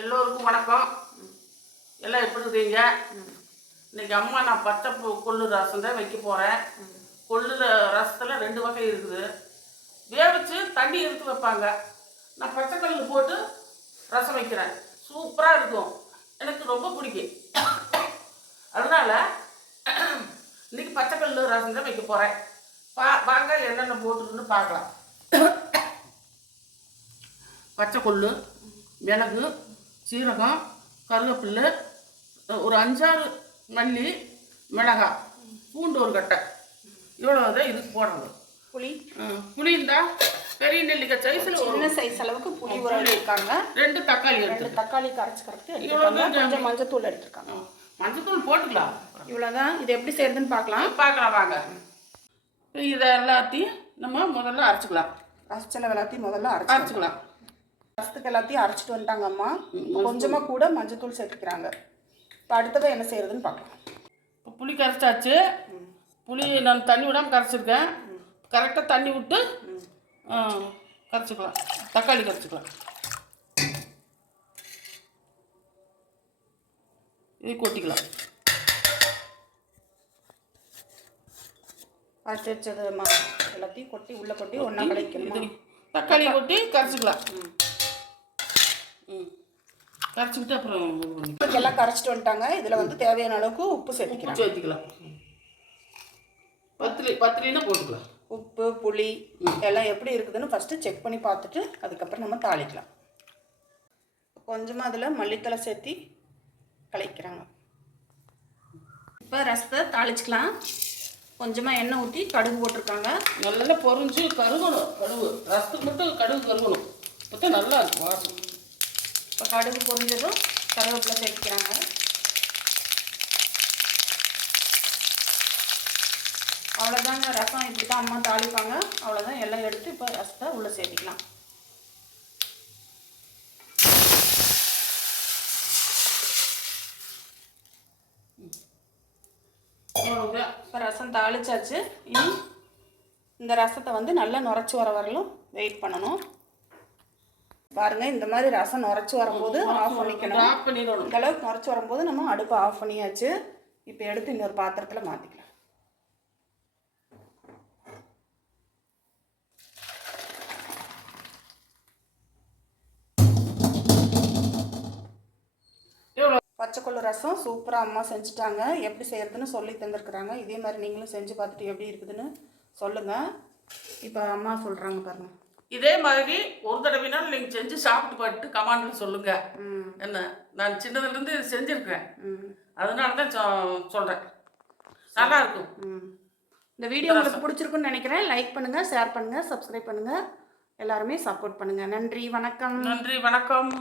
எல்லோருக்கும் வணக்கம். எல்லாம் எப்படி இருக்கீங்க? இன்னைக்கு அம்மா நான் பச்சை கொள்ளு ரசம் தான் வைக்க போகிறேன். கொள்ளு ரசத்தில் 2 வகை இருக்குது. வேவிச்சு தண்ணி எடுத்து வைப்பாங்க. நான் பச்சைக்கல் போட்டு ரசம் வைக்கிறேன். சூப்பராக இருக்கும். எனக்கு ரொம்ப பிடிக்கும். அதனால் இன்னைக்கு பச்சைக்கல் ரசம் தான் வைக்க போகிறேன். வாங்க என்னென்ன போட்டுருன்னு பார்க்கலாம். பச்சை கொள்ளு, மிளகு, சீரகம், கருவேப்பிலை, ஒரு 5-6 மல்லி, மிளகாய், பூண்டு ஒரு கட்டை, இவ்வளோ தான் இதுக்கு போடுறது. புளி இருந்தால் பெரிய நெல்லிக்காய் சைஸில் சின்ன சைஸ் அளவுக்கு புளி ஊற வச்சுருக்காங்க. 2 தக்காளி தக்காளி கரைச்சிக்கிறதுக்கு எடுத்துக்காங்க. கொஞ்சம் மஞ்சத்தூள் எடுத்துருக்காங்க. மஞ்சத்தூள் போட்டுக்கலாம். இவ்வளோதான். இது எப்படி செய்யறதுன்னு பார்க்கலாம் வாங்க. இதை எல்லாத்தையும் நம்ம முதல்ல அரைச்சிக்கலாம். ரசத்தில் எல்லாத்தையும் முதல்ல அரைச்சிக்கலாம். ரசத்துக்கு எல்லாத்தையும் அரைச்சிட்டு வந்துட்டாங்க அம்மா. கொஞ்சமாக கூட மஞ்சத்தூள் சேர்த்துக்கிறாங்க. இப்போ அடுத்ததாக என்ன செய்யறதுன்னு பார்க்கலாம். இப்போ புளி கரைச்சாச்சு. புளி நான் தண்ணி விடாமல் கரைச்சிருக்கேன். கரெக்டாக தண்ணி விட்டு கரைச்சிக்கலாம். தக்காளி கரைச்சிக்கலாம். இது கொட்டிக்கலாம். அரைச்சி வச்சது எல்லாத்தையும் கொட்டி உள்ளே கொட்டி ஒன்றா கலைக்கணும். தக்காளி கொட்டி கரைச்சிக்கலாம். கரைச்சிக்கிட்டு அப்புறம் எல்லாம் கரைச்சிட்டு வந்துட்டாங்க. இதில் வந்து தேவையான அளவுக்கு உப்பு சேர்த்துக்கலாம். பத்திரினா போட்டுக்கலாம். உப்பு புளி எல்லாம் எப்படி இருக்குதுன்னு ஃபஸ்ட்டு செக் பண்ணி பார்த்துட்டு அதுக்கப்புறம் நம்ம தாளிக்கலாம். கொஞ்சமாக அதில் மல்லித்தலை சேர்த்தி கலைக்கிறாங்க. இப்போ ரசத்தை தாளிச்சிக்கலாம். கொஞ்சமாக எண்ணெய் ஊற்றி கடுகு போட்டிருக்காங்க. நல்லா பொரிஞ்சு கருகணும். கடுகு ரசத்துக்கு மட்டும் கடுகு கருகணும். பார்த்தா நல்லா இருக்கும் வாசம். இப்போ கடுகு பொரிஞ்சதும் கருவேப்பிலை சேர்த்துக்கிறாங்க. அவ்வளோதாங்க. ரசம் இப்படி தான் அம்மா தாளிப்பாங்க. அவ்வளோதான். எல்லாம் எடுத்து இப்போ ரசத்தை உள்ளே சேர்த்திக்கலாம். இப்போ ரசம் தாளிச்சாச்சு. இனி இந்த ரசத்தை வந்து நல்லா நுரைச்சி வர வரலும் வெயிட் பண்ணணும். பாருங்கள், இந்த மாதிரி ரசம் நுரைச்சி வரும்போது ஆஃப் பண்ணிக்கணும். இந்த அளவுக்கு நுரைச்சி வரும்போது நம்ம அடுப்பை ஆஃப் பண்ணியாச்சு. இப்போ எடுத்து இன்னொரு பாத்திரத்தில் மாற்றிக்கலாம். பச்சைக்கொள்ளு ரசம் சூப்பராக அம்மா செஞ்சுட்டாங்க. எப்படி செய்யறதுன்னு சொல்லி தந்துருக்குறாங்க. இதே மாதிரி நீங்களும் செஞ்சு பார்த்துட்டு எப்படி இருக்குதுன்னு சொல்லுங்கள். இப்போ அம்மா சொல்கிறாங்க பாருங்கள். இதே மாதிரி ஒரு தடவைனாலும் நீங்கள் செஞ்சு சாப்பிட்டு பார்த்துட்டு கமெண்டில் சொல்லுங்கள். என்ன நான் சின்னதுலேருந்து இது செஞ்சுருக்கேன். அதனால தான் சொல்கிறேன். நல்லாயிருக்கும். இந்த வீடியோ உங்களுக்கு பிடிச்சிருக்குன்னு நினைக்கிறேன். லைக் பண்ணுங்கள், ஷேர் பண்ணுங்கள், சப்ஸ்கிரைப் பண்ணுங்கள். எல்லாருமே சப்போர்ட் பண்ணுங்கள். நன்றி, வணக்கம். நன்றி, வணக்கம்.